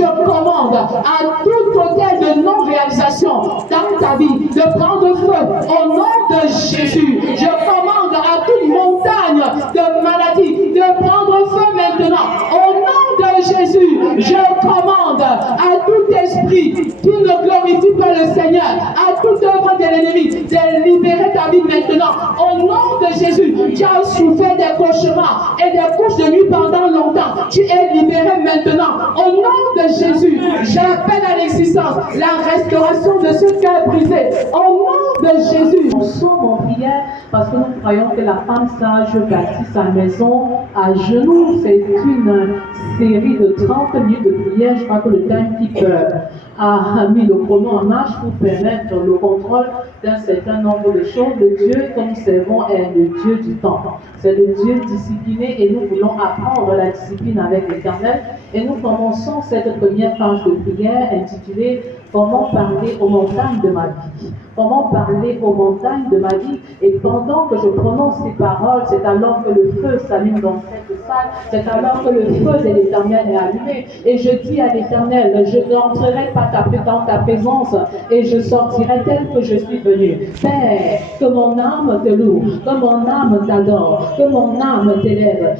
je commande à tout hôtel de non-réalisation dans ta vie de prendre feu au nom de Jésus. Je commande à toute montagne de maladie de prendre feu maintenant au nom de Jésus. Je commande à tout esprit qui ne glorifie pas le Seigneur, à toute œuvre de l'ennemi de libérer ta vie maintenant au nom de Jésus. Tu as souffert des cauchemars et des couches de nuit pendant longtemps. Tu es libéré maintenant au nom de Jésus. J'appelle à l'existence la restauration de ce cœur brisé au nom de Jésus. Nous sommes en prière parce que nous croyons que la femme sage bâtit sa maison à genoux. C'est une série de 30 minutes de prière. Je crois que le timekeeper a mis le chrono en marche pour permettre le contrôle d'un certain nombre de choses. Le Dieu que nous servons est le Dieu du temps. C'est le Dieu discipliné et nous voulons apprendre la discipline avec l'Éternel. Et nous commençons cette première phase de prière intitulée « Comment parler aux montagnes de ma vie ?» Comment parler aux montagnes de ma vie? Et pendant que je prononce ces paroles, c'est alors que le feu s'allume dans cette salle, c'est alors que le feu de l'Éternel est allumé. Et je dis à l'Éternel, je n'entrerai pas dans ta présence et je sortirai tel que je suis venu. Père, que mon âme te loue, que mon âme t'adore, que mon âme t'élève.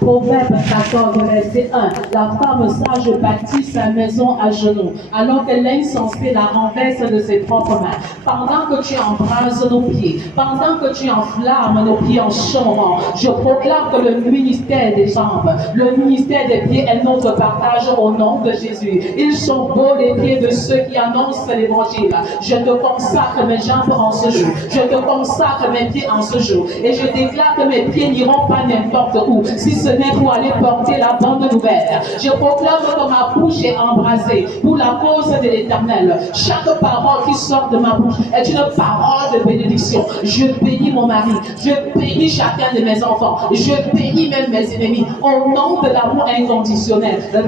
Proverbe 14, verset 1. La femme sage bâtit sa maison à genoux, alors que l'insensé la renverse de ses propres mains. Pendant que tu embrases nos pieds, pendant que tu enflammes nos pieds en ce moment, je proclame que le ministère des jambes, le ministère des pieds est notre partage au nom de Jésus. Ils sont beaux les pieds de ceux qui annoncent l'évangile. Je te consacre mes jambes en ce jour, je te consacre mes pieds en ce jour, et je déclare que mes pieds n'iront pas n'importe où, si ce n'est pour aller porter la bonne nouvelle. Je proclame que ma bouche est embrasée pour la cause de l'Éternel. Chaque parole qui sort de ma bouche est une parole de bénédiction. Je bénis mon mari, je bénis chacun de mes enfants, je bénis même mes ennemis au nom de l'amour inconditionnel. Le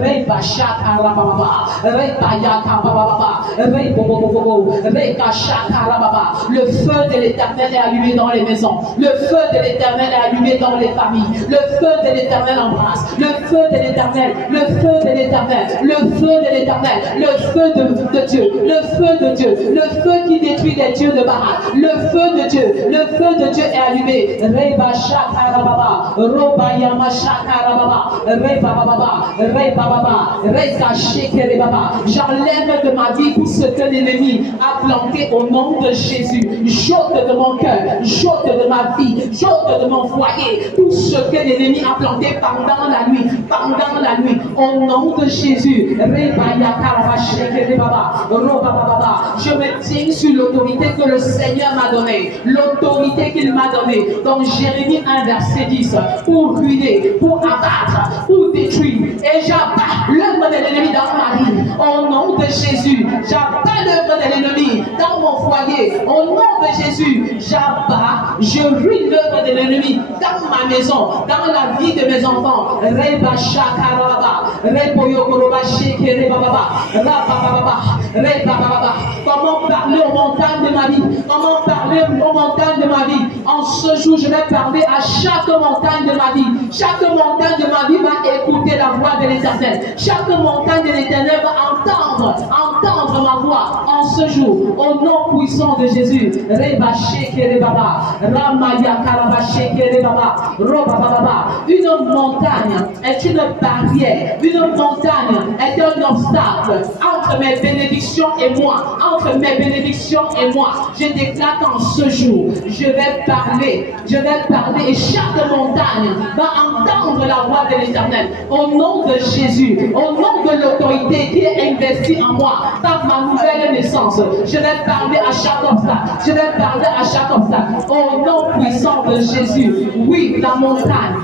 feu de l'Éternel est allumé dans les maisons, le feu de l'Éternel est allumé dans les familles, le feu de l'Éternel embrasse, le feu de l'Éternel, le feu de l'Éternel, le feu de l'Éternel, le feu de Dieu, le feu de Dieu, le feu qui détruit les dieux de Barak, le feu de Dieu, le feu de Dieu est allumé. Reba shakarababa, robayama shakarababa, rebababa, rebababa, reka shekerebaba. J'enlève de ma vie tout ce que l'ennemi a planté au nom de Jésus. J'ôte de mon cœur, j'ôte de ma vie, j'ôte de mon foyer tout ce que l'ennemi a planté pendant la nuit, au nom de Jésus. Je me tiens sur l'autorité que le Seigneur m'a donnée, l'autorité qu'il m'a donnée dans Jérémie 1 verset 10, pour ruiner, pour abattre, pour détruire. Et j'abats l'œuvre de l'ennemi dans ma vie au nom de Jésus. J'abats l'œuvre de l'ennemi dans mon foyer au nom de Jésus. J'abats, je ruine l'œuvre de l'ennemi dans ma maison, dans la vie de mes enfants. Reba shakarababa, repoyokoroba shekerebaba, rabababa, rebababa. Comment parler aux montagnes de ma vie? Comment parler aux montagnes de ma vie? En ce jour, je vais parler à chaque montagne de ma vie. Chaque montagne de ma vie va écouter la voix de l'Éternel. Chaque montagne de l'Éternel va entendre ma voix en ce jour. Au nom puissant de Jésus. Reba shekerebaba, ramaya karaba shekerebaba, robababa. Une montagne est une barrière. Une montagne est un obstacle entre mes bénédictions et moi. Entre mes bénédictions et moi. Je déclare qu'en ce jour, je vais parler et chaque montagne va entendre la voix de l'Éternel. Au nom de Jésus, au nom de l'autorité qui est investie en moi, par ma nouvelle naissance, je vais parler à chaque obstacle. Je vais parler à chaque obstacle. Au nom puissant de Jésus. Oui, la montagne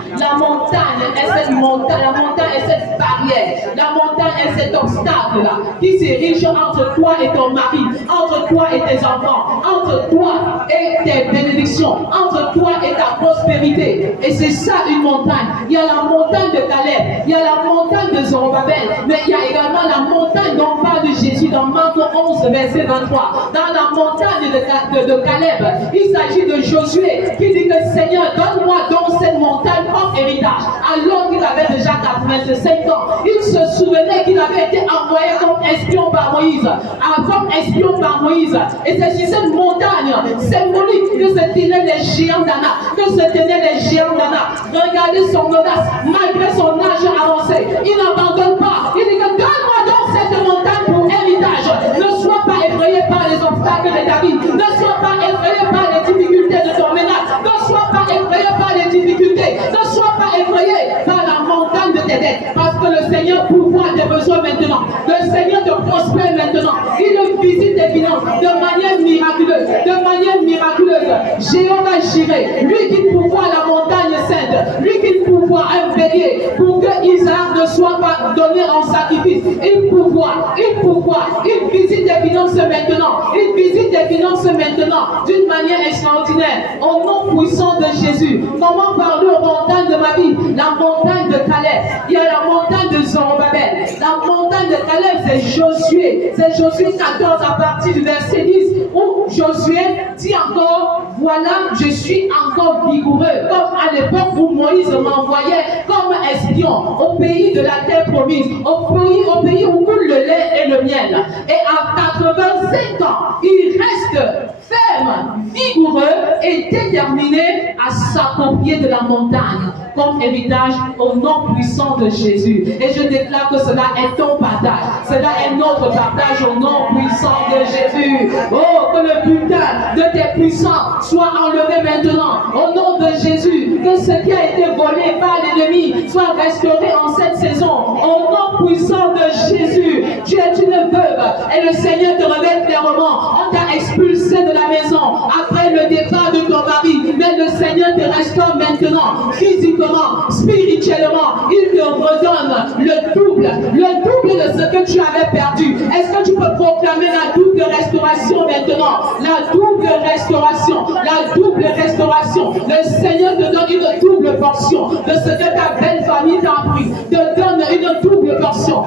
est cette montagne, la montagne est cette barrière, la montagne est cet obstacle-là qui s'érige entre toi et ton mari, entre toi et tes enfants, entre toi et tes bénédictions, entre toi et ta prospérité. Et c'est ça une montagne. Il y a la montagne de Caleb, il y a la montagne de Zorobabel, mais il y a également la montagne dont parle Jésus dans Marc 11, verset 23. Dans la montagne de Caleb, il s'agit de Josué qui dit que Seigneur, donne-moi donc cette montagne comme héritage. Alors 25 ans, il se souvenait qu'il avait été envoyé comme espion par Moïse. Et c'est sur cette montagne symbolique que se tenaient les géants d'Anak. Regardez son audace, malgré son âge avancé. Il n'abandonne pas. Il dit que donne-moi donc cette montagne pour héritage. Ne sois pas effrayé par les obstacles de ta vie. Ne sois pas effrayé par les difficultés de ton ménage. Ne sois pas effrayé par les difficultés. Ne sois pas effrayé par la montagne de tes dettes. Parce que le Seigneur pourvoit tes besoins maintenant. Le Seigneur te prospère maintenant. Il visite tes finances de manière miraculeuse. Jéhovah Jireh, lui qui pourvoit la montagne sainte, lui qui pourvoit un bélier pour que Isaac ne soit pas donné en sacrifice. Il pourvoit. Il visite tes finances maintenant. D'une manière extraordinaire. Au nom puissant de Jésus. Comment parler aux montagnes de ma vie? La montagne de Caleb. Il y a la montagne de Zorobabel. La montagne de Caleb, c'est Josué. C'est Josué 14 à partir du verset 10 où Josué dit encore, voilà, je suis encore vigoureux. Comme à l'époque où Moïse m'envoyait comme espion au pays de la terre promise, au pays où coule le lait et le miel. Et à 85 ans, il reste ferme, vigoureux et déterminé à s'approprier de la montagne comme héritage au nom puissant de Jésus. Et je déclare que cela est ton partage. Cela est notre partage au nom puissant de Jésus. Oh, que le butin de tes puissants soit enlevé maintenant au nom de Jésus. Que ce qui a été volé par l'ennemi soit restauré en cette saison au nom puissant de Jésus. Tu es une veuve et le Seigneur te révèle clairement. On t'a expulsé de la maison après le départ de ton mari. Mais le Seigneur te restaure maintenant, physiquement, spirituellement. Il te redonne le double de ce que tu avais perdu. Est-ce que tu peux proclamer la double restauration maintenant? La double restauration. Le Seigneur te donne une double portion de ce que ta belle famille t'a pris. Te donne une double portion.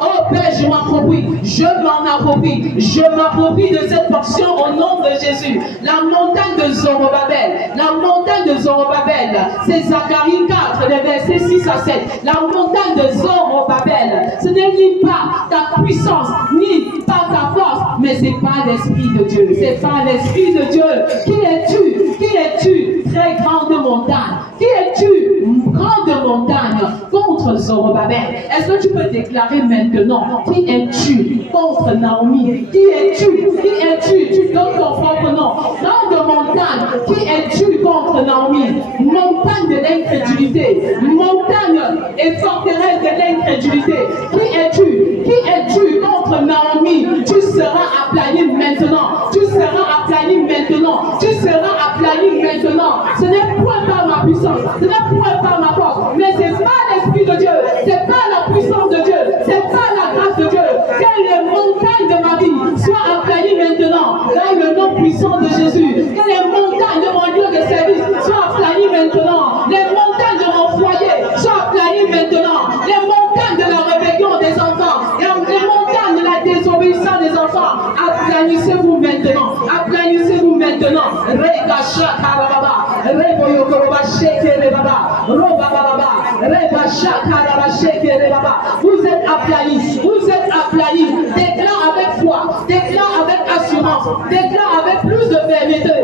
Oh Père, je m'approprie de cette portion au nom de Jésus. La montagne de Zorobabel, c'est Zacharie 4, les versets 6 à 7. La montagne de Zorobabel, ce n'est ni pas ta puissance, ni pas ta force, mais c'est pas l'Esprit de Dieu. C'est pas l'Esprit de Dieu. Qui es-tu, très grande montagne? Qui es-tu, grande montagne, contre Zorobabel? Est-ce que tu peux déclarer maintenant? Qui es-tu contre Naomi? Qui es-tu? Tu donnes ton propre nom. Grande montagne, qui es-tu contre Naomi? Montagne de l'incrédulité. Montagne et forteresse de l'incrédulité. Qui es-tu contre Naomi? Tu seras aplani maintenant. Ce n'est point par ma puissance, ce n'est point par ma force, mais c'est pas l'Esprit de Dieu, c'est pas la puissance de Dieu, c'est pas la grâce de Dieu. Que les montagnes de ma vie soient aplanies maintenant, dans le nom puissant de Jésus. Que les montagnes de mon lieu de service soient aplanies maintenant. Les montagnes de mon foyer soient aplanies maintenant. Les montagnes de la rébellion des enfants, les montagnes de la désobéissance des enfants, aplanissez-vous maintenant. Vous êtes aplanis. Déclare avec foi, déclare avec assurance, déclare avec plus de fermeté.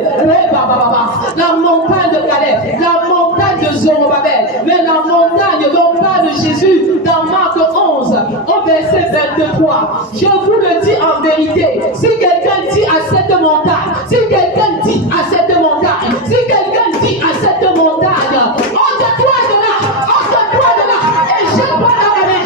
La montagne de Caleb, la montagne de Zorobabel, mais la montagne dont parle Jésus dans Marc 11, au verset 23. Je vous le dis en vérité, si quelqu'un dit à cette montagne, ôte-toi de là, et jette-toi dans la mer,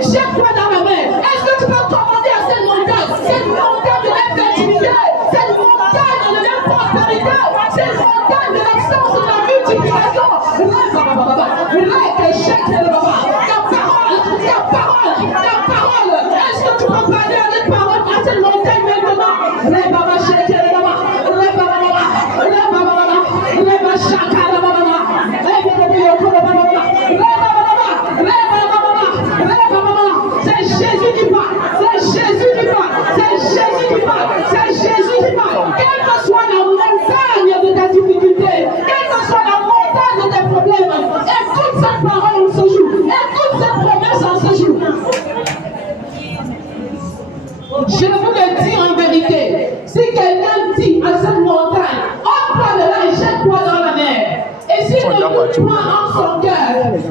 jette-toi dans la mer. Est-ce que tu peux commander à cette montagne de l'infertilité, cette montagne de l'improspérité, cette montagne de l'absence de la multiplication? Ta parole, est-ce que tu peux parler à cette parole, à cette montagne maintenant? C'est Jésus qui parle. Quelle que soit la montagne de ta difficulté, doute point en son cœur,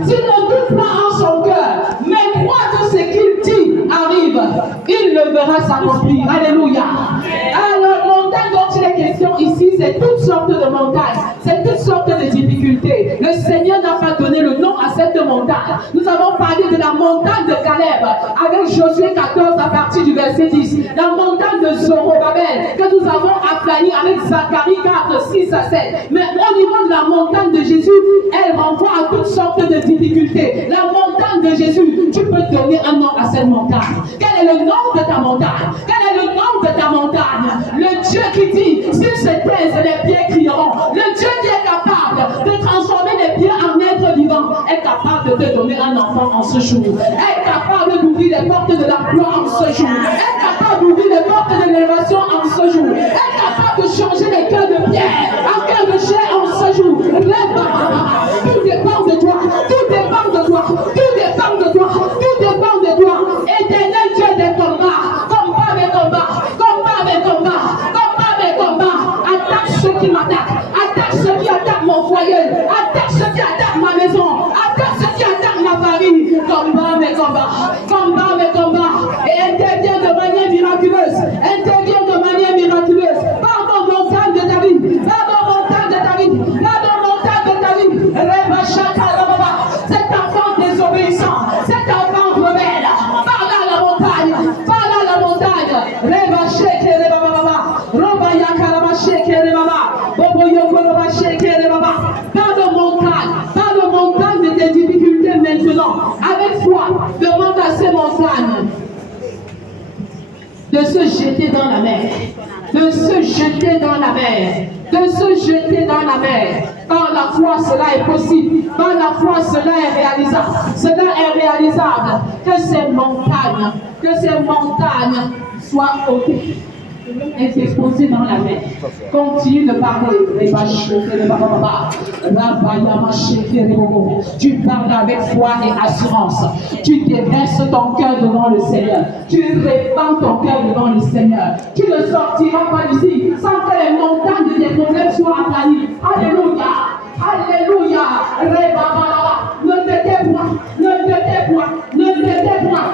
s'il ne doute pas en son cœur, mais croit que ce qu'il dit arrive, il le verra s'accomplir. Alléluia. Alors, montagne dont il est question ici, c'est toutes sortes de montagnes, c'est toutes sortes de difficultés. Le Seigneur n'a pas donné le nom à cette montagne. Nous avons parlé de la montagne de Caleb avec Josué 14 à partir du verset 10. La montagne de Zorobabel que nous avons aplanie avec Zacharie 4, 6 à 7. Mais au niveau de la montagne de Jésus, elle renvoie à toutes sortes de difficultés. La montagne de Jésus, tu peux donner un nom à cette montagne. Quel est le nom de ta montagne? Quel est le nom de ta montagne? Le Dieu qui dit, s'ils se taisent, les pieds crieront. Le Dieu qui est capable de transformer les pieds en êtres vivants est capable de te donner un enfant en ce jour. Est capable d'ouvrir les portes de la gloire en ce jour. Est capable d'ouvrir les portes de l'élévation en ce jour. Est capable de changer les cœurs de pierre en cœurs de chair en ce jour. Tout dépend de toi. Tout dépend de toi. Tout dépend de toi. Tout dépend de toi. Éternel Dieu des combats. Combat mes combats. Combat mes combats. Combat mes combats. Attaque ceux qui m'attaquent. Attaque ceux qui attaquent mon foyer. Attaque ceux qui attaquent ma maison. Attaque ceux qui attaquent ma famille. Combat mes combats. Combat mes combats. Et intervient de manière miraculeuse. Intervient de manière miraculeuse. Pardon, montagne de David. Pardon, montagne de David. Pardon, montagne de David. Reba Shaka Rababa. Cet enfant désobéissant. Cet enfant rebelle. Parle à la montagne. Parle à la montagne. Reba Sheke Reba Baba. Roba Yaka Raba Sheke Reba Baba. Bobo Yoko Raba Sheke Reba Baba. Parle de montagne. Parle de montagne de tes difficultés maintenant. Avec foi, demande à ces montagnes de se jeter dans la mer, de se jeter dans la mer, de se jeter dans la mer. Par la foi, cela est possible. Par la foi, cela est réalisable. Cela est réalisable. Que ces montagnes soient ôtées et s'exposer dans la mer. Continue de parler. Tu parles avec foi et assurance. Tu déverses ton cœur devant le Seigneur. Tu répands ton cœur devant le Seigneur. Tu ne sortiras pas d'ici sans que les montagnes de tes problèmes soient aplanies. Alléluia. Alléluia. Ne te tais point. Ne te tais point. Ne te tais point.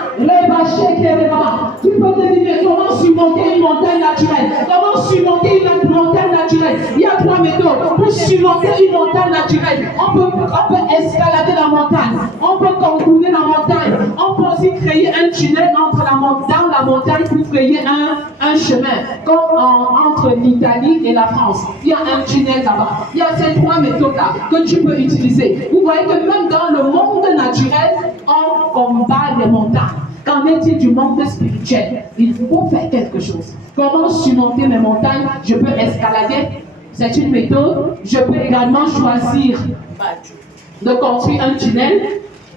Tu peux te dire comment surmonter une montagne naturelle. Comment surmonter une montagne naturelle. Il y a 3 méthodes. Pour surmonter une montagne naturelle, on peut escalader la montagne. On peut contourner la montagne. On peut aussi créer un tunnel dans la montagne pour créer un chemin. Comme entre l'Italie et la France. Il y a un tunnel là-bas. Il y a ces 3 méthodes-là que tu peux utiliser. Vous voyez que même dans le monde naturel, on combat les montagnes. Qu'en est-il du monde spirituel? Il faut faire quelque chose. Comment surmonter mes montagnes? Je peux escalader. C'est une méthode. Je peux également choisir de construire un tunnel.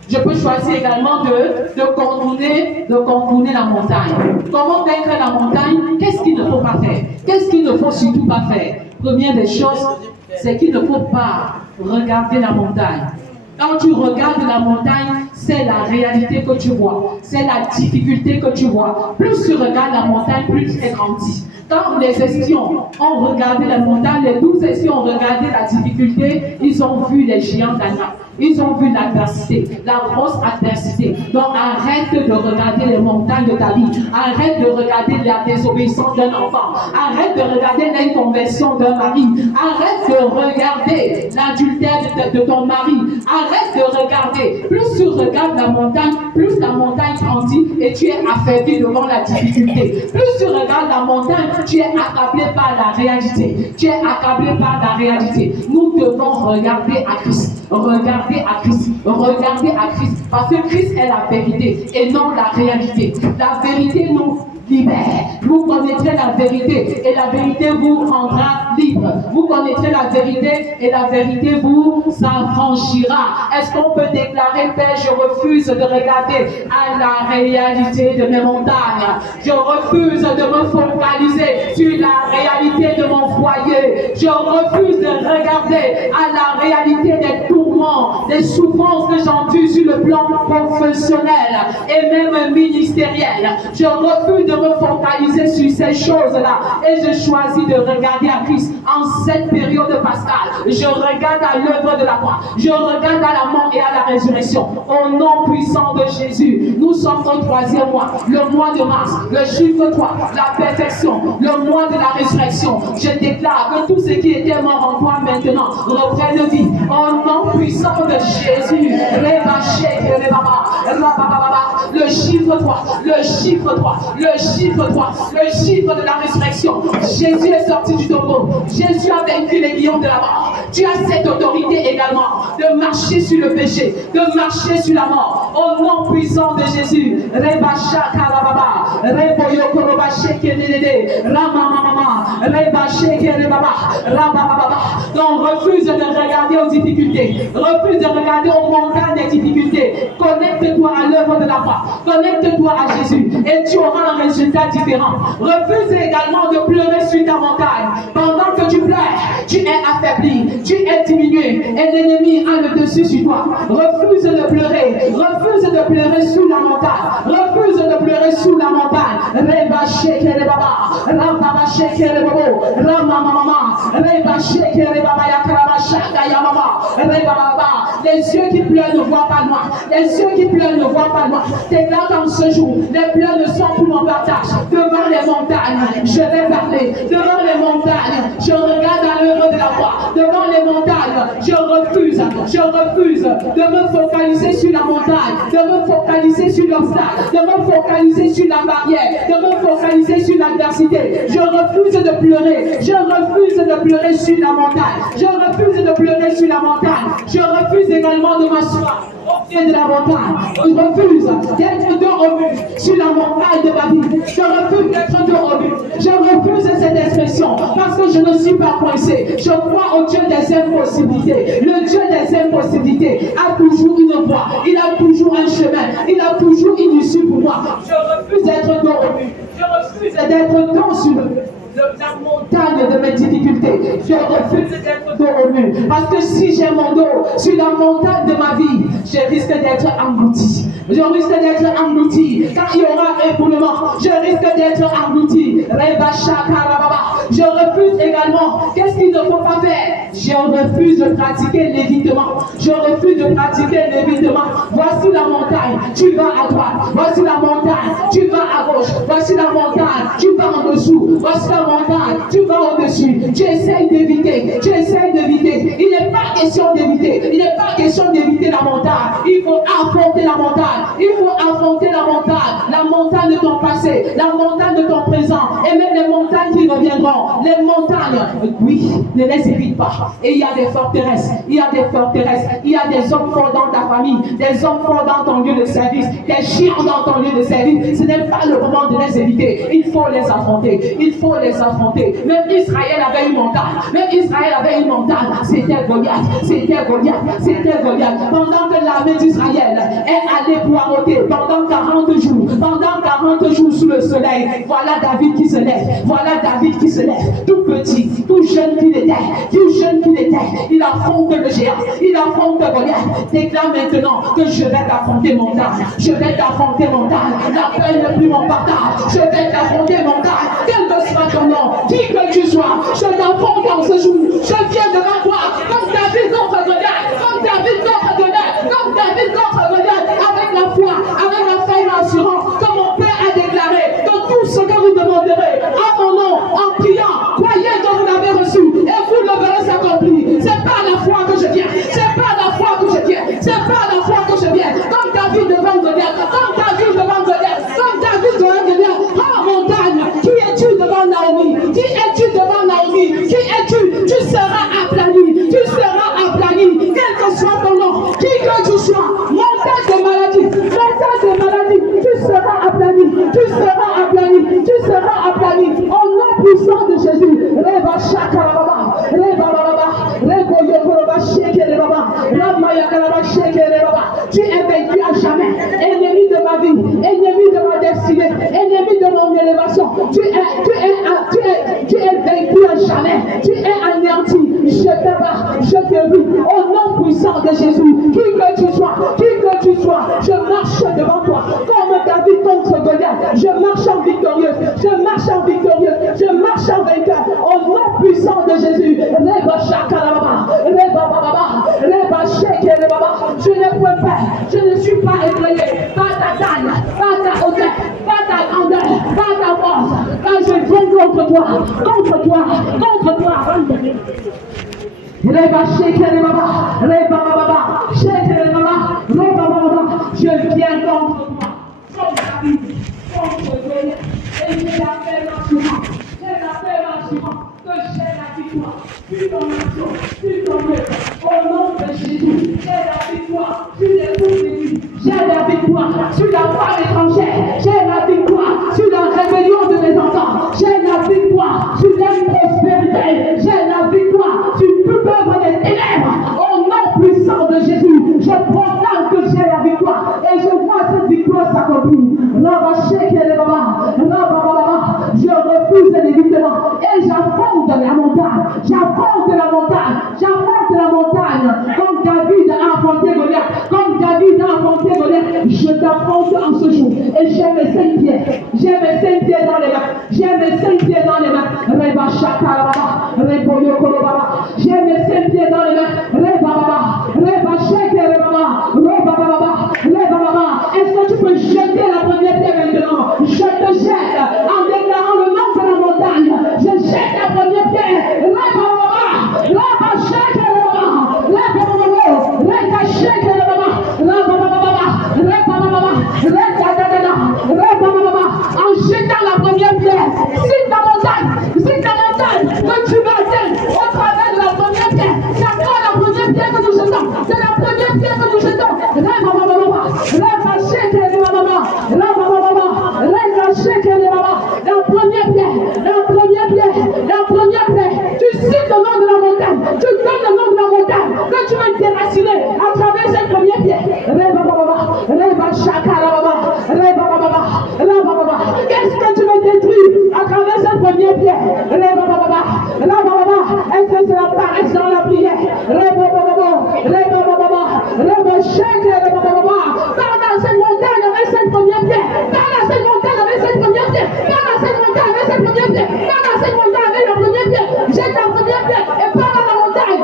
Je peux choisir également de contourner la montagne. Comment vaincre la montagne? Qu'est-ce qu'il ne faut pas faire? Qu'est-ce qu'il ne faut surtout pas faire? Première des choses, c'est qu'il ne faut pas regarder la montagne. Quand tu regardes la montagne, c'est la réalité que tu vois. C'est la difficulté que tu vois. Plus tu regardes la montagne, plus elle grandit. Quand les espions ont regardé la montagne, les 12 espions ont regardé la difficulté, ils ont vu les géants d'Anak. Ils ont vu l'adversité, la grosse adversité. Donc arrête de regarder les montagnes de ta vie. Arrête de regarder la désobéissance d'un enfant. Arrête de regarder l'inconversion d'un mari. Arrête de regarder l'adultère de ton mari. Arrête de regarder. Plus tu regardes la montagne, plus la montagne grandit et tu es affaibli devant la difficulté. Plus tu regardes la montagne, tu es accablé par la réalité. Tu es accablé par la réalité. Nous devons regarder à Christ. Regardez à Christ. Regardez à Christ. Parce que Christ est la vérité et non la réalité. La vérité nous libère. Vous connaîtrez la vérité et la vérité vous rendra libre. Vous connaîtrez la vérité et la vérité vous affranchira. Est-ce qu'on peut déclarer, Père, je refuse de regarder à la réalité de mes montagnes. Je refuse de me focaliser sur la réalité de mon foyer. Je refuse de regarder à la réalité des tourments, des souffrances que j'endure sur le plan professionnel et même ministériel. Je refuse de me focaliser sur ces choses-là et je choisis de regarder à Christ en cette période pascale. Je regarde à l'œuvre de la croix. Je regarde à la mort et à la résurrection. Au nom puissant de Jésus, nous sommes au 3e mois, le mois de mars, le chiffre 3, la perfection, le mois de la résurrection. Je déclare que tout ce qui était mort en toi maintenant reprenne vie. Au nom puissant de Jésus, le chiffre 3, le chiffre 3, le chiffre 3, le chiffre de la résurrection. Jésus est sorti du tombeau. Jésus a vaincu les lions de la mort. Tu as cette autorité également de marcher sur le péché, de marcher sur la mort. Au nom puissant de Jésus. Donc refuse de regarder aux difficultés. Refuse de regarder aux montagnes des difficultés. Connecte-toi à l'œuvre de la croix. Connecte-toi à Jésus et tu auras un résultat différent. Refuse également de pleurer sur ta montagne. Pendant que tu pleures, tu es affaibli, tu es diminué et l'ennemi a le dessus sur toi. Refuse de pleurer. Refuse de pleurer sous la montagne. Refuse de pleurer sous la montagne. Les yeux qui pleurent ne voient pas loin. Les yeux qui pleurent ne voient pas loin. Déclare qu'en ce jour, les pleurs ne sont plus mon partage. Devant les montagnes, je vais parler. Devant les montagnes, je regarde à l'œuvre de la croix. Devant les montagnes, je refuse de me focaliser sur la montagne, de me focaliser sur l'obstacle, de me focaliser sur la barrière, de me focaliser sur l'adversité. Je refuse de pleurer. Je refuse de pleurer sur la montagne. Je refuse de pleurer sur la montagne. Je refuse également de m'asseoir au pied de la montagne. Je refuse d'être dos au mur sur la montagne de ma vie. Je refuse d'être dos au mur. Je refuse cette expression parce que je ne suis pas coincé. Je crois au Dieu des impossibilités. Le Dieu des impossibilités a toujours une voie. Il a toujours un chemin. Il a toujours une issue pour moi. Je refuse d'être dos au mur. Je refuse d'être dos sur la montagne de mes difficultés. Je refuse d'être dos au mur. Parce que si j'ai mon dos sur la montagne de ma vie, je risque d'être englouti. Je risque d'être englouti. Quand il y aura un éboulement, je risque d'être englouti. Je refuse également. Qu'est-ce qu'il ne faut pas faire? Je refuse de pratiquer l'évitement. Je refuse de pratiquer l'évitement. Voici la montagne, tu vas à droite. Voici la montagne, tu vas à gauche. Voici la montagne, tu vas en dessous. Voici la montagne, tu vas au-dessus. Tu essayes d'éviter. Tu essayes d'éviter. Il n'est pas question d'éviter. Il n'est pas question d'éviter la montagne. Il faut affronter la montagne. Il faut affronter la montagne. La montagne de ton passé. La montagne de ton présent. Et même les montagnes qui reviendront. Les montagnes, oui, ne les évite pas. Et il y a des forteresses. Il y a des forteresses. Il y a des hommes forts dans ta famille. Des hommes forts dans ton lieu de service. Des chiens dans ton lieu de service. Ce n'est pas le moment de les éviter. Il faut les affronter. Il faut les affronter. Même Israël avait une montagne. Même Israël avait une montagne. C'était Goliath. C'était Goliath. C'était Goliath. Pendant que l'armée d'Israël est allée poireauter pendant 40 jours. Pendant 40 jours sous le soleil. Voilà David qui se lève. Voilà David qui se lève. Tout petit, tout jeune qu'il était. Tout jeune qu'il était. Il affronte le géant. Il affronte Goliath. Déclare maintenant que je vais t'affronter montagne. Je vais t'affronter montagne. La peur n'est plus mon partage. Je vais t'affronter montagne. Quel que soit ton nom, qui que tu sois, je t'affronte en ce jour. Je viens devant toi comme David contre Goliath. Comme David contre Goliath. Comme David contre Goliath. Avec la foi, avec la foi et l'assurance. Comme mon Père a déclaré que tout ce que vous demanderez à mon nom en priant, croyez que vous l'avez reçu et vous le verrez s'accomplir. C'est pas la foi que je viens. C'est pas la foi que je viens. C'est pas la foi que je viens. Comme David devant Goliath. Comme David devant Goliath. Comme David devant Goliath. Oh montagne, qui es-tu devant Naomi? Qui es-tu devant Naomi? Qui es-tu? Tu seras aplani. Tu seras aplani. Quel que soit ton nom, qui que tu sois, montagne de maladie, montagne de maladie, tu seras aplani. Tu seras aplani. Tu seras aplani. Au nom puissant de Jésus. Reva Shakarababa. Reva Baba. Reva Yokoroba Shekereba. Ramaya Karaba Shekereba. Tu es vaincu à jamais. Ennemi de ma vie. Ennemi de ma destinée. Ennemi de mon élévation. Tu es vaincu à jamais. Tu es anéanti. Je te bats. Je te vis. Au nom puissant de Jésus. Qui que tu sois. Qui que que tu sois, je marche devant toi. Comme David contre Goliath, je marche en victorieuse, je marche en victorieuse, je marche en vainqueur. Au nom puissant de Jésus. Reba Shakalababa, Reba Baba, Reba Sheke, Reba. Je n'ai point peur, je ne suis pas effrayé par ta taille, par ta hauteur, par ta grandeur, par ta force. Car je viens contre toi, contre toi, contre toi. Reba Sheke, Reba, Reba Baba, Sheke, Reba, Reba Baba. Je viens contre toi, contre David, contre Goliath. Et j'ai la paix l'assurance, que j'ai la victoire, sur ton nation, sur ton peuple, au nom de Jésus. J'ai la victoire sur les coups d'ennemi, j'ai la victoire sur la femme étrangère, j'ai la victoire sur la rébellion de mes enfants, j'ai la victoire sur l'improspérité, j'ai la victoire sur toute œuvre des ténèbres, au nom puissant de Jésus. Je proclame que j'ai la victoire et je vois cette victoire s'accomplir. Je refuse l'évitement et j'affronte la montagne, j'affronte la montagne, j'affronte la montagne, comme David a affronté Goliath, comme David a affronté Goliath. Je t'affronte en ce jour et j'ai mes 5 pieds, j'ai mes 5 pieds dans les mains, j'ai mes 5 pieds dans les mains, Reba Shakalababa, Reba Yokolobaba, j'ai mes 5 pieds dans les mains, Reba Baba, Reba Sheke, Reba, Reba Baba, Reba Baba. Est-ce que tu peux jeter la première pierre maintenant? Je te jette en déclarant le nom de la montagne. Je jette la première pierre. Reba Baba, Reba Sheke, Reba, Reba Baba, Reba Sheke, Reba, Reba Baba, Reba Baba, Reba Baba. En jetant la première pierre, si ta montagne que tu vas atteindre au travers de la première pierre, c'est quoi la première pierre que nous jetons? C'est la première pierre que nous jetons. Reba Baba, Reba Sheke, Reba Baba, Reba Baba, Reba Sheke, Reba Baba. La première pierre, la première pierre, la première pierre. Tu cites le nom de la montagne, tu donnes le nom de la montagne que tu vas déraciner à travers cette première pierre. Reba Baba, Reba Shakalababa, Reba Baba, Reba Baba. Qu'est-ce que tu veux détruire à travers cette première pierre? Reba Baba, Reba Baba. Est-ce que c'est la paresse dans la prière? Reba Baba, Reba Baba, Reba Sheke, Reba Baba. Par dans cette montagne avec cette première pierre, par dans cette montagne avec cette première pierre, par dans cette montagne avec cette première pierre, par dans cette montagne avec la première pierre. Jette la première pierre et par dans la montagne.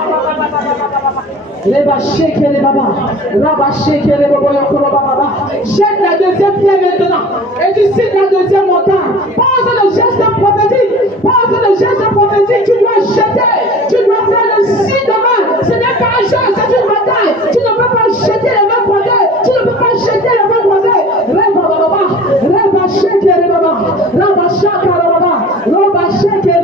Reba Sheke, Reba Baba, Reba Sheke, Reba Baba. Jette la deuxième pierre maintenant et tu cites la deuxième montagne. Pose le geste prophétique, pose le geste prophétique. Tu dois jeter, tu dois faire le signe de main. Ce n'est pas un jeu, c'est une bataille. Tu ne peux pas jeter les mains croisées, tu ne peux pas jeter les mains croisées. Reba Baba, Reba Sheke, Reba Baba, Reba Shaka, Reba Baba, Reba Sheke,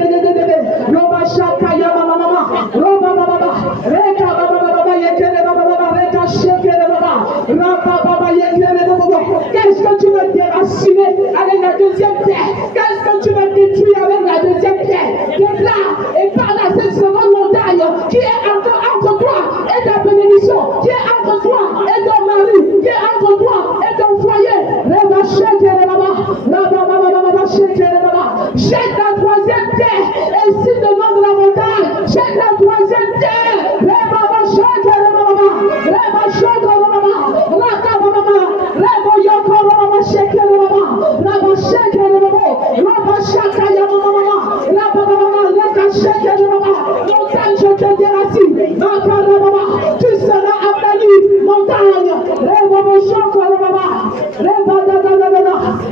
Reba Shaka, Yama Mama, Reba Baba, Reka Baba, Yekere Baba, Reka Sheke, Baba, Reba Baba, Yekere Baba. Qu'est-ce que tu veux déraciner avec la deuxième pierre? Qu'est-ce que tu veux détruire avec la deuxième pierre? Déclare et parle à cette seconde montagne qui est entre toi et ta bénédiction, qui est entre toi et ton mari, qui est entre toi et ton foyer. Reba Sheke, Baba, Reba Baba, Sheke, Baba. Jette la troisième pierre et cite le nom de la montagne. Jette la troisième pierre. Reba Sheke, Baba, Reba Sheke, Baba, Raka Baba, Reba Yoko, Baba Sheke, Baba, Reba Sheke, Baba, Reba Shaka, Yama, Reba Baba, Raka Sheke, Baba. Montagne, je te déracine. Raka Baba, tu seras aplani. Montagne, Reba Shoko, Baba, Reba Dada,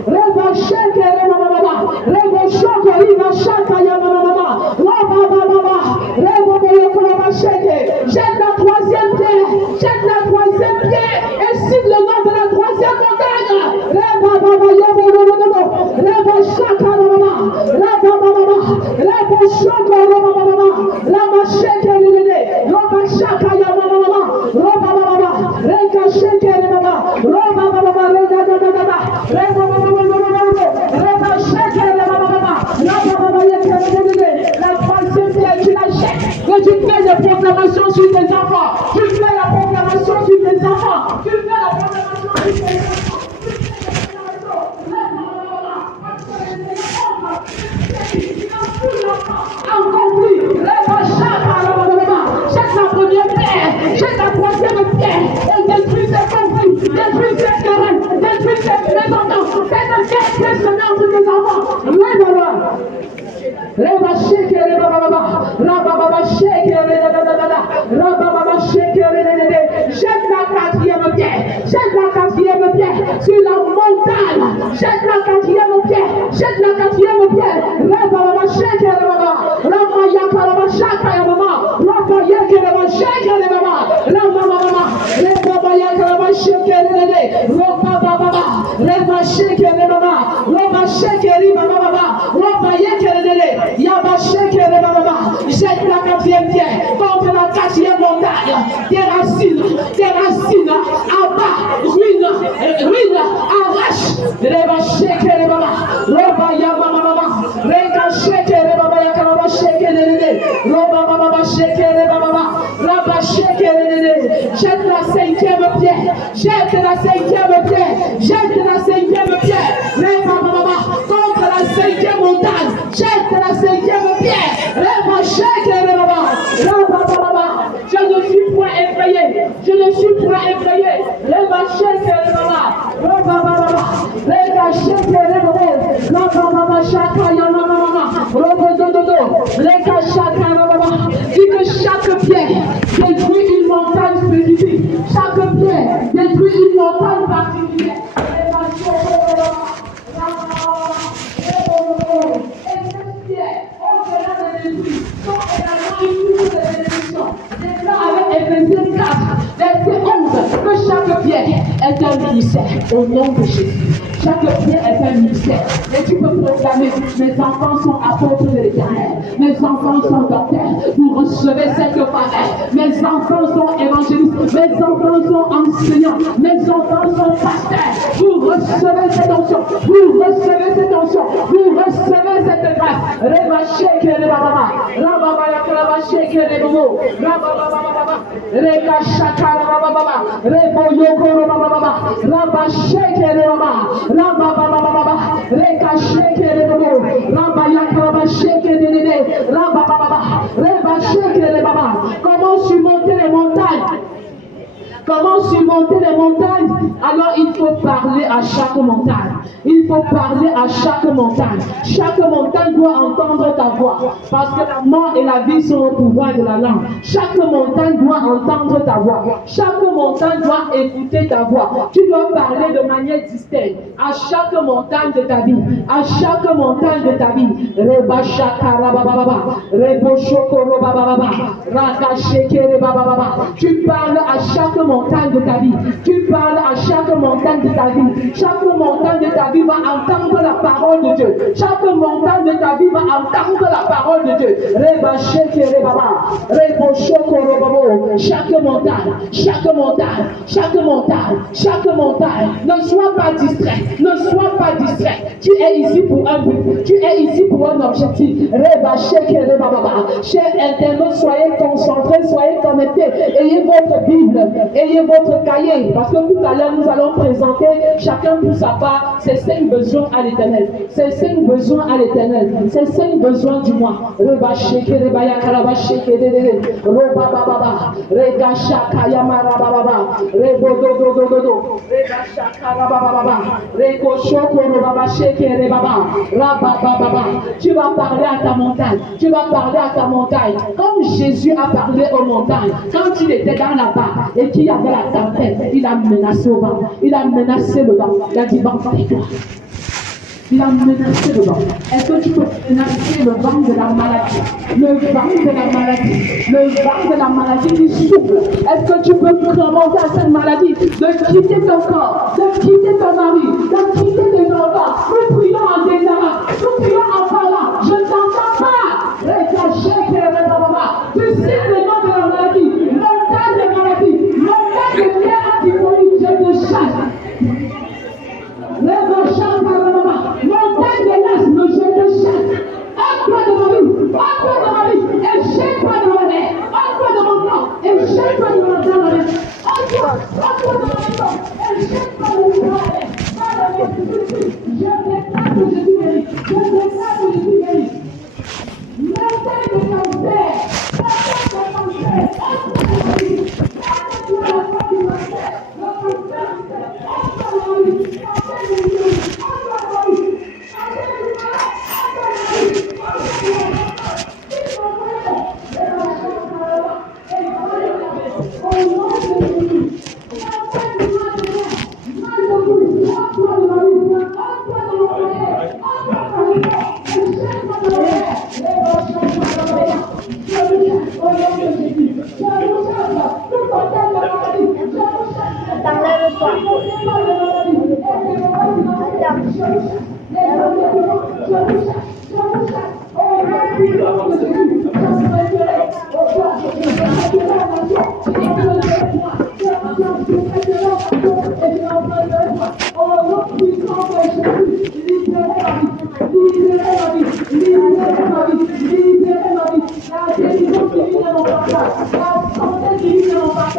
Reba Sheke, Baba, Reba Shoko, Reba Shaka, Yama, Reba Baba, Reba Yoko, Baba Sheke. Jette la troisième pierre, jette la troisième pierre et cite le nom de la troisième montagne. Reba Baba, Reba Shaka, Reba Baba, Reba Shoko, Reba Sheke, Reba Shaka, Yama, Reba Baba, Reba Sheke, Reba Baba, Reba Reba Sheke, la troisième pierre, tu la jettes. Que tu fais des proclamations sur tes enfants. Tu fais la proclamation sur tes enfants. Tu fais la proclamation sur tes enfants. Accompli. Jette la première pierre Jette la troisième pierre et détruis ces conflits, détruis ces querelles, détruis ces mésententes, cette guerre qui est semée entre tes enfants. Lève-le. Reba shake reba baba, raba baba shake reba baba shake reba. Jette la quatrième pierre, jette la quatrième pierre sur la montagne, jette la quatrième pierre, jette la quatrième pierre. Reba baba shake reba, raba yaka reba shaka reba, raba yaka reba shake reba, raba baba, reba baba yaka reba shake reba, raba baba, reba shake reba, raba shake reba baba, raba yaka reba. Jette la quatrième pierre contre la quatrième montagne. Des racines, abat, ruine, arrache. Reba sheke reba baba, roba yaba baba, rega sheke reba baba yakaba sheke rebe, roba baba sheke reba baba, raba sheke rebe. Jette la cinquième pierre, jette la cinquième pierre, jette la cinquième pierre. Reba baba contre la cinquième montagne. Jette la cinquième pierre. Reba sheke reba baba, raba baba. Je ne suis point effrayé. Je ne suis point effrayé. Reba sheke reba baba, raba baba. Rega sheke reba baba, raba baba shaka yama mama, robo dodo, rega shaka reba baba. Dis que chaque pierre détruit une montagne spécifique. Chaque pierre détruit une montagne particulière. Reba sheke reba baba, raba baba. Et cette pierre, au-delà de l'esprit, sont également une source de bénédiction. Déclare avec Éphésiens 4, verset 11, que chaque pierre est un ministère au nom de Jésus. Chaque pierre est un ministère. Et tu peux proclamer, mes enfants sont apôtres de l'Éternel. Mes enfants sont docteurs. Vous recevez cette parole. Mes enfants sont évangélistes. Mes enfants sont enseignants. Mes enfants sont pasteurs. Vous recevez cette onction. Vous recevez cette onction. Vous recevez cette grâce. Reba sheke reba baba. Raba baba raba sheke reba bo. Raba baba baba. Reka shaka raba baba. Rebo yoko raba baba. Raba sheke reba baba. Raba baba baba. Reka sheke reba bo. Raba yaka raba sheke reba. Raba baba. Reba sheke reba baba. Comment surmonter les montagnes? Comment surmonter les montagnes? Alors il faut parler à chaque montagne. Il faut parler à chaque montagne. Chaque montagne doit entendre ta voix. Parce que la mort et la vie sont au pouvoir de la langue. Chaque montagne doit entendre ta voix. Chaque montagne doit écouter ta voix. Tu dois parler de manière distincte à chaque montagne de ta vie. À chaque montagne de ta vie. Reba shakara baba. Rebo shokoro baba. Raka shekere baba. Tu parles à chaque montagne de ta vie. Tu parles à chaque montagne de ta vie. Chaque montagne de ta vie va entendre la parole de Dieu. Chaque montagne de ta vie va entendre la parole de Dieu. Reba shekere baba. Rebo shokoro baba. Chaque montagne, chaque montagne, chaque montagne, chaque montagne. Ne sois pas distrait. Ne sois pas distrait. Tu es ici pour un but. Tu es ici pour un objectif. Reba shekere baba. Chers internautes, soyez concentrés, soyez connectés. Ayez votre Bible. Ayez votre cahier, parce que tout à l'heure nous allons présenter chacun pour sa part ses 5 besoins à l'Éternel. Ses 5 besoins à l'Éternel. Ses 5 besoins du mois. Reba sheke reba yakaraba sheke de roba baba rega shaka yamara baba rebo do rega shaka baba rego shoko roba sheke reba baba baba. Tu vas parler à ta montagne. Tu vas parler à ta montagne. Comme Jésus a parlé aux montagnes. Quand il était dans la barque et qu'il y avait la tempête, il a menacé le vent. Il a menacé le vent. Il a dit, vent, tais-toi. Il a menacé le vent. Est-ce que tu peux menacer le vent de la maladie? Le vent de la maladie. Le vent de la maladie qui souffle. Est-ce que tu peux remonter à cette maladie? De quitter ton corps, de quitter ton mari, de quitter tes enfants. Nous prions en déclarant. Nous prions en parlant. Je ne t'entends pas. Tu sais le nom de la maladie. Montagne de maladie. Montagne de terre antipolitique. Je te chasse. Montagne de l'asthme, je te chasse. Entre-toi de ma vie, entre-toi de ma vie, et jette-toi dans la mer. Entre-toi de mon corps, et jette-toi dans la mer. Entre-toi de mon corps, et jette-toi dans la mer. Je déclare que je suis guéri. Je déclare que je suis guéri. Montagne de cancer, montagne de cancer, entre-toi de ma vie.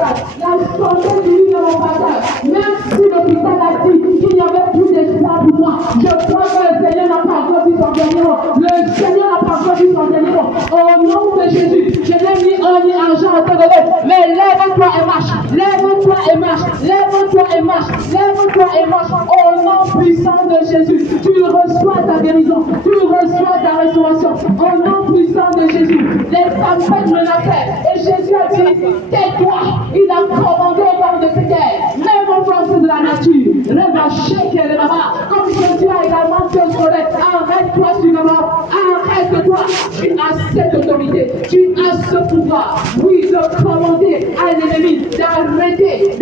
passage, la santé divine de mon passage. Même si l'hôpital a dit qu'il n'y avait plus d'espoir pour moi, je crois que le Seigneur n'a pas encore vu son dernier mot. Le Seigneur n'a pas encore vu son dernier mot. Au nom de Jésus, je n'ai ni or ni argent à te donner, mais lève-toi et marche, lève-toi et marche, lève-toi et marche, lève-toi et marche. Au nom puissant de Jésus, tu reçois ta guérison, tu reçois ta restauration. Au nom puissant de Jésus, les tempêtes menaçaient et Jésus a dit, tais-toi. Il a commandé au corps de ces terres, même aux forces de la nature. Comme Jésus a également fait au soleil, arrête-toi sur le mort, arrête-toi. Tu as cette autorité, tu as ce pouvoir, oui, de commander à l'ennemi d'arrêter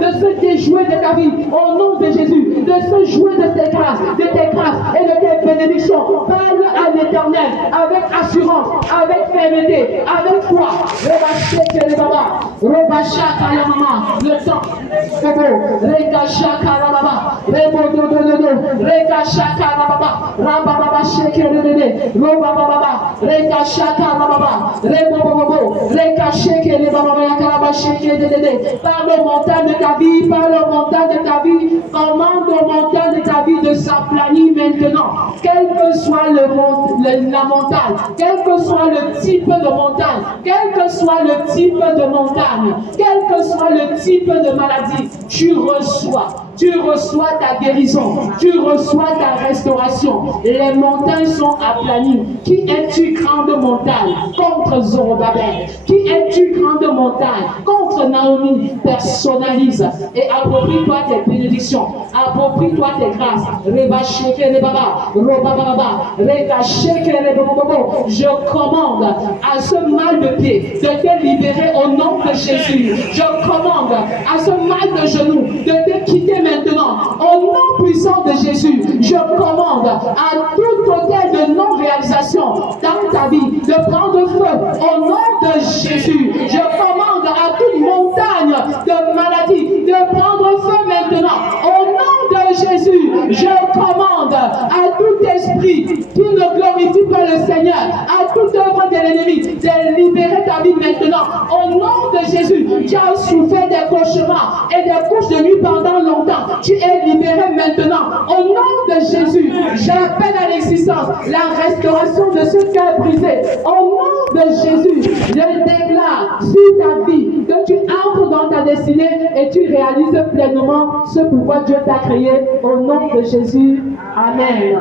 de se déjouer de ta vie. Au nom de Jésus, de se jouer de tes grâces et de tes bénédictions. Parle à l'Éternel avec assurance, avec fermeté, avec foi. Le temps. Parle aux montagnes de ta vie, parle aux montagnes de ta vie, commande aux montagnes de ta vie de s'aplanir maintenant. Quel que soit la montagne, quel que soit le type de montagne, quel que soit le type de montagne, quel que soit le type de maladie, tu reçois ta guérison, tu reçois ta restauration. Les montagnes sont aplanies. Qui es-tu, grande montagne, contre Zorobabel? Qui es-tu, grande montagne, contre Naomi? Personnalise et approprie-toi tes bénédictions, approprie-toi tes grâces. Je commande à ce mal de pied de te libérer au nom de Jésus. Je commande à ce mal de genou de te quitter maintenant. Au nom puissant de Jésus, je commande à tout hôtel de non-réalisation dans ta vie de prendre feu. Au nom de Jésus, je commande à toute montagne de maladie de prendre feu maintenant. Au nom de Jésus, je commande à tout esprit qui ne glorifie pas le Seigneur, à toute œuvre de l'ennemi, de libérer ta vie maintenant. Au nom de Jésus, tu as souffert des cauchemars et des couches de nuit pendant longtemps. Tu es libéré maintenant. Au nom de Jésus, j'appelle à l'existence la restauration de ce cœur brisé. Au nom de Jésus, je déclare sur ta vie que tu entres dans ta destinée et tu réalises pleinement ce pourquoi Dieu t'a créé. Au nom de Jésus, Amen.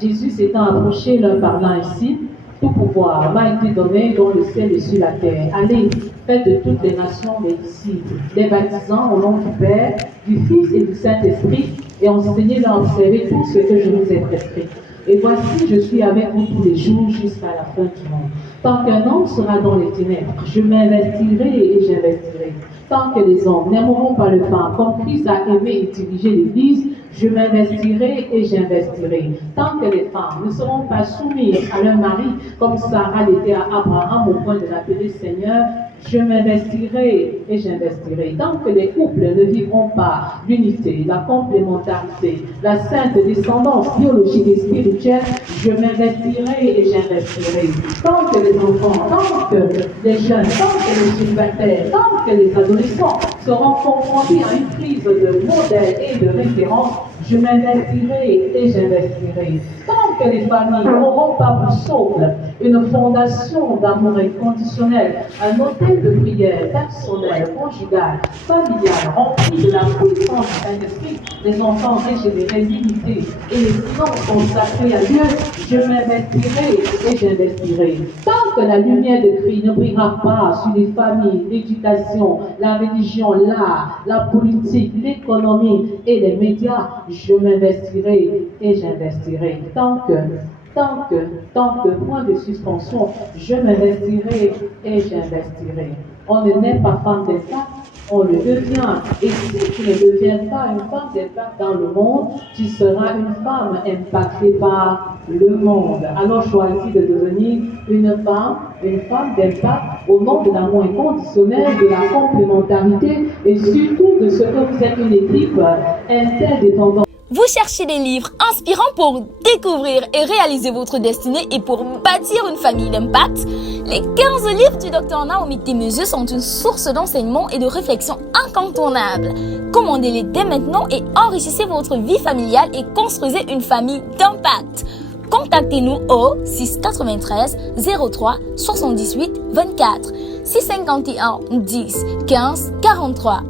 Jésus s'étant approché, leur parlant ainsi, tout pouvoir m'a été donné dans le ciel et sur la terre. Allez, faites de toutes les nations des disciples, les baptisant au nom du Père, du Fils et du Saint-Esprit, et enseignez-leur à observer tout ce que je vous ai prescrit. Et voici, je suis avec vous tous les jours jusqu'à la fin du monde. Tant qu'un homme sera dans les ténèbres, je m'investirai et j'investirai. Tant que les hommes n'aimeront pas le femme, comme Christ a aimé et dirigé l'Église, je m'investirai et j'investirai. Tant que les femmes ne seront pas soumises à leur mari, comme Sarah l'était à Abraham au point de l'appeler Seigneur, je m'investirai et j'investirai. Tant que les couples ne vivront pas l'unité, la complémentarité, la sainte descendance biologique et spirituelle, je m'investirai et j'investirai. Tant que les enfants, tant que les jeunes, tant que les célibataires, tant que les adolescents seront confrontés à une crise de modèle et de référence, je m'investirai et j'investirai. Tant que les familles n'auront pas pour socle une fondation d'amour inconditionnel, un hôtel de prière personnel, conjugal, familial, rempli de la puissance du Saint-Esprit, les enfants régénérés, limités et les silences consacrés à Dieu, je m'investirai et j'investirai. Tant que la lumière de Christ ne brillera pas sur les familles, l'éducation, la religion, l'art, la politique, l'économie et les médias, je m'investirai et j'investirai. Tant que, point de suspension, je m'investirai et j'investirai. On ne naît pas femme d'impact, on le devient. Et si tu ne deviens pas une femme d'impact dans le monde, tu seras une femme impactée par le monde. Alors choisis de devenir une femme d'impact au nom de l'amour inconditionnel, de la complémentarité et surtout de ce que vous êtes une équipe interdépendante. Vous cherchez des livres inspirants pour découvrir et réaliser votre destinée et pour bâtir une famille d'impact? Les 15 livres du Dr Naomi Témézieux sont une source d'enseignement et de réflexion incontournable. Commandez-les dès maintenant et enrichissez votre vie familiale et construisez une famille d'impact. Contactez-nous au 693 03 78 24 651 10 15 43.